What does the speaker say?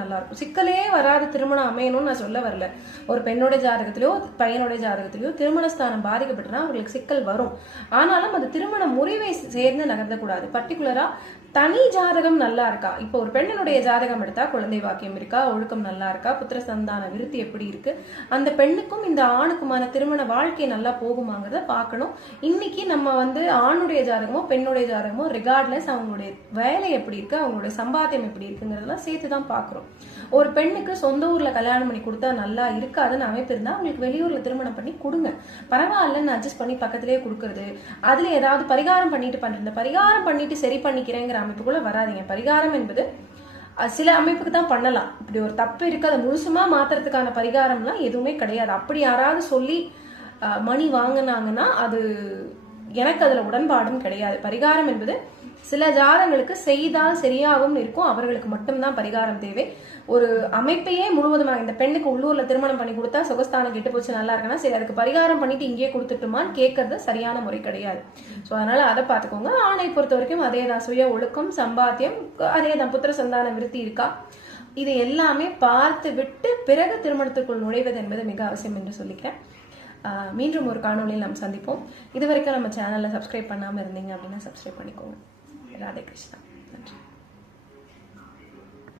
நல்லாயிருக்கும் சிக்கலே வராத திருமணம் அமையணும்னு நான் சொல்ல வரல. ஒரு பெண்ணோட ஜாதகத்திலையோ பையனுடைய ஜாதகத்திலையோ திருமணஸ்தானம் பாதிக்கப்பட்டுனா அவங்களுக்கு சிக்கல் வரும். ஆனாலும் அந்த திருமண முறிவை சேர்ந்து நகர்ந்தக்கூடாது பர்டிகுலராக தனி ஜாதகம் நல்லா இருக்கா இப்போ ஒரு பெண்ணினுடைய ஜாதகம் எடுத்தா குழந்தை வாக்கியம் இருக்கா? ஒழுக்கம் நல்லா இருக்கா புத்திர சந்தான விருத்தி எப்படி இருக்கு? அந்த பெண்ணுக்கும் இந்த ஆணுக்குமான திருமண வாழ்க்கை நல்லா போகுமாங்கிறத பார்க்கணும். இன்னைக்கு நம்ம வந்து ஆணுடைய ஜாதகமோ பெண்ணுடைய ஜாதகமோ ரிகார்ட்லெஸ் அவங்களுடைய வேலை எப்படி இருக்கு அவங்களுடைய சம்பாத்தியம் எப்படி இருக்குங்கிறதெல்லாம் சேர்த்து தான் பார்க்குறோம். ஒரு பெண்ணுக்கு சொந்த ஊர்ல கல்யாணம் பண்ணி கொடுத்தா நல்லா இருக்காதுன்னு அமைப்பு இருந்தா அவங்களுக்கு வெளியூர்ல திருமணம் பண்ணி கொடுங்க. பரவாயில்லன்னு அட்ஜஸ்ட் பண்ணி பக்கத்திலேயே கொடுக்கறது. அதுல ஏதாவது பரிகாரம் பண்ணிட்டு பண்றது பரிகாரம் பண்ணிட்டு சரி பண்ணிக்கிறேங்கிற அமைப்புக்குள்ள வராதீங்க. பரிகாரம் என்பது சில அமைப்புக்கு தான் பண்ணலாம். இப்படி ஒரு தப்பு இருக்கு அதை முழுசுமா மாத்துறதுக்கான பரிகாரம்லாம் எதுவுமே கிடையாது. அப்படி யாராவது சொல்லி மணி வாங்கினாங்கன்னா அது எனக்கு அதில் உடன்பாடும் கிடையாது. பரிகாரம் என்பது சில ஜாதங்களுக்கு செய்தால் சரியாகும் இருக்கும் அவர்களுக்கு மட்டும்தான் பரிகாரம் தேவை. ஒரு அமைப்பையே முழுவதுமாக இந்த பெண்ணுக்கு உள்ளூர்ல திருமணம் பண்ணி கொடுத்தா சுகஸ்தானம் கெட்டு போச்சு நல்லா இருக்குன்னா சரி அதுக்கு பரிகாரம் பண்ணிட்டு இங்கேயே கொடுத்துட்டுமான்னு கேட்கறது சரியான முறை கிடையாது. ஸோ அதனால அதை பார்த்துக்கோங்க. ஆணை பொறுத்த வரைக்கும் அதே தான். சுய ஒழுக்கம் சம்பாத்தியம் அதே தான். புத்திர சந்தான விருத்தி இருக்கா? இது எல்லாமே பார்த்து விட்டு பிறகு திருமணத்துக்குள் நுழைவது என்பது மிக அவசியம் என்று சொல்லிக்கிறேன். மீண்டும் ஒரு காணொளியில் நாம் சந்திப்போம். இது வரைக்கும் நம்ம சேனலை சப்ஸ்கிரைப் பண்ணாமல் இருந்தீங்க அப்படின்னா சப்ஸ்கிரைப் பண்ணிக்கோங்க. ராதே கிருஷ்ணா. நன்றி.